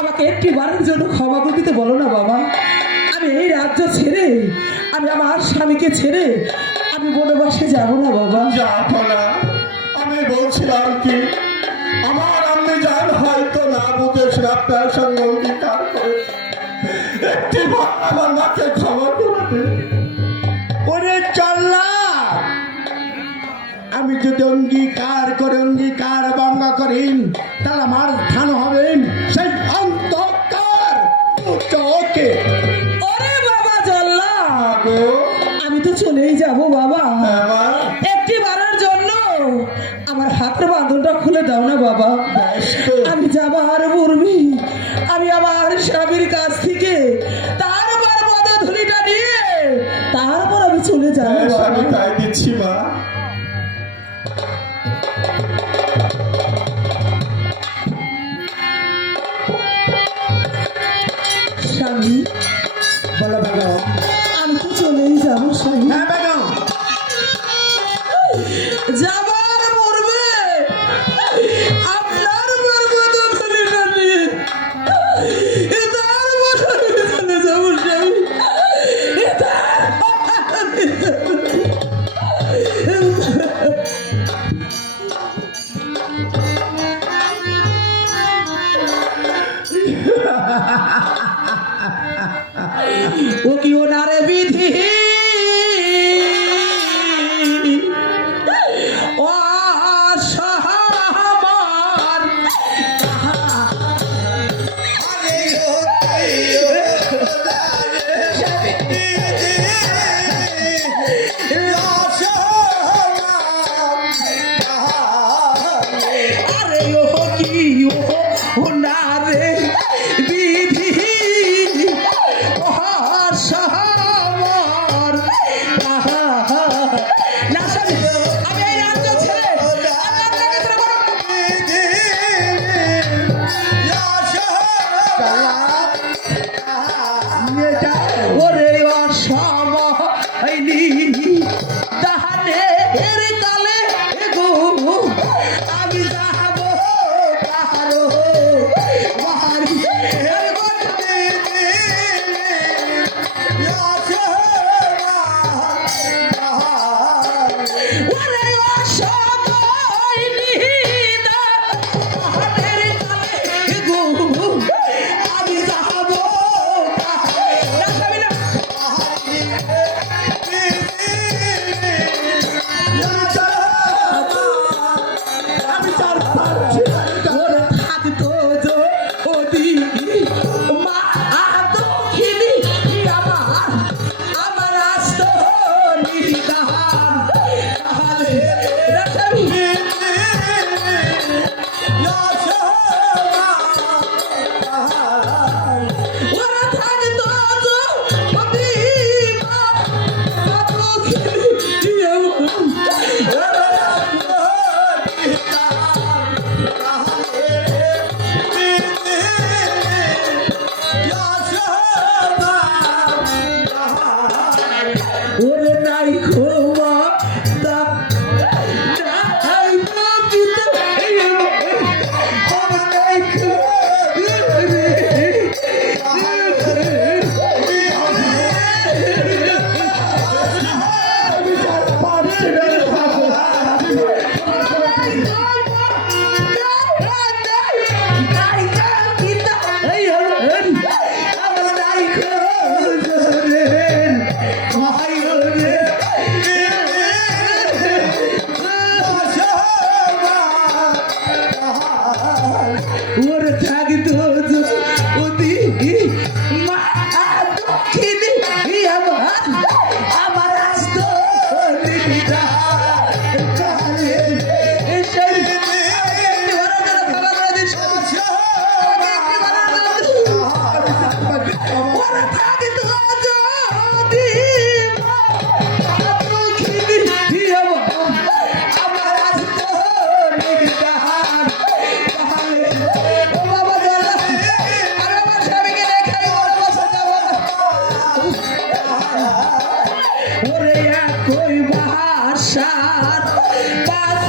আমাকে একটি বারের জন্য ক্ষমা করে দিতে বলো না বাবা। আমি এই রাজ্য ছেড়ে, আমি আমার স্বামীকে ছেড়ে আমি বনবাসে যাবো না বাবা। যাবো না? আমি বলছিলাম কি, আমার আম্মি জান হয়তো না বুঝে আপনার সঙ্গে অঙ্গীকার করে একটি বার আমার মাকে ক্ষমা করে দে। ওরে চল্লা, আমি যদি অঙ্গীকার ভঙ্গ করেন তাহলে আমার স্থান হবেন সেই অন্ধকার চোখে। ওরে গো আমি তো চলেই যাব বাবা। হ্যাঁ মা একটি বারের জন্য আমার হাতের বাঁধনটা খুলে দাও না বাবা। বেশ তো। আমি যাবার পূর্বে আমি আমার স্বামীর কাছ থেকে তারপর পদধূলিটা নিয়ে তারপর আমি চলে যাবো বেশ, বাবা। আমি তাই দিচ্ছি মা। স্বামী বলো বেগম। আমি তো চলেই যাবো স্বামী। হ্যাঁ বেগম। যাবার পূর্বে আপনার পদধূলিটা নিয়ে তারপর আমি চলে যাবো স্বামী। ও কি ওনারে বিধি ও সহামার আরে ও কি ওনারে বিধি ও সহামার না স্বামী, আমি এই রাজ্য ছেড়ে আমি আপনাকে ছেড়ে ওরে অসময়নি তাহারে এর কালে গো আমি যাব তাহারো বাহারি ওরে অসময়নি তাহারে কালে গো আমি যাব তাহারো আমি চার পাচ্ছি না। ওরে থাকতো যো ওদি মা দক্ষিণী আমার আসতো নিদান তাহলে রাখাবি ওরে থাকতো যো ওদি মা দক্ষিণী ওরে নাই খোমা দা নাই পিতা আমার নাই আমি চার পাচ্ছি না। ওরে থাকতো অতি মা দক্ষিণী আমার আসতো দিদা কালে সেই ওরে থাকতো যদি দক্ষিণী আমার আসতো দিদা তাহলে ও বাবা জানা আর আমার স্বামীকে রেখে বসে যাব ওরে কই বাসার পাশ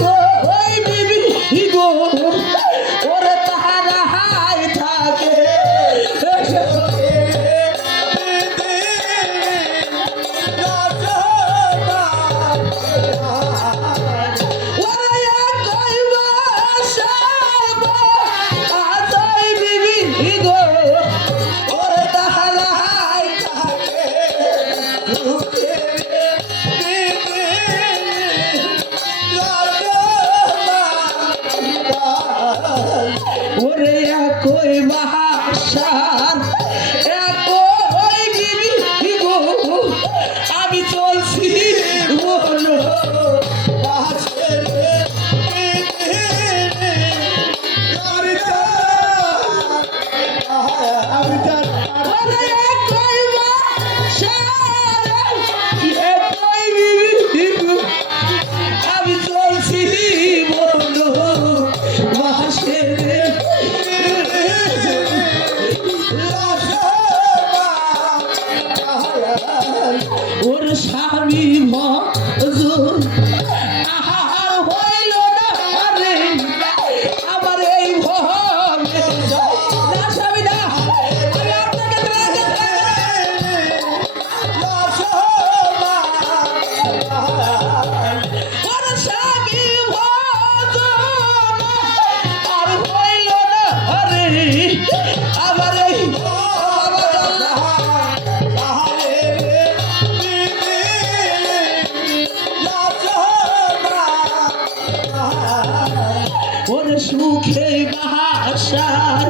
ওই বিবি গো ওরে তাহারা হাই থাকে ওরে কই বাসার পাশ ওই বিবি গো ওরে তাহারা হাই থাকে ওরে ওর স্বামী ভজন আহার হইল না রে আমার এই ভবে না স্বামী না আমি আপনাকে ওর স্বামী ভজন আর হইল না রে আমার এই ওর সুখে বাসার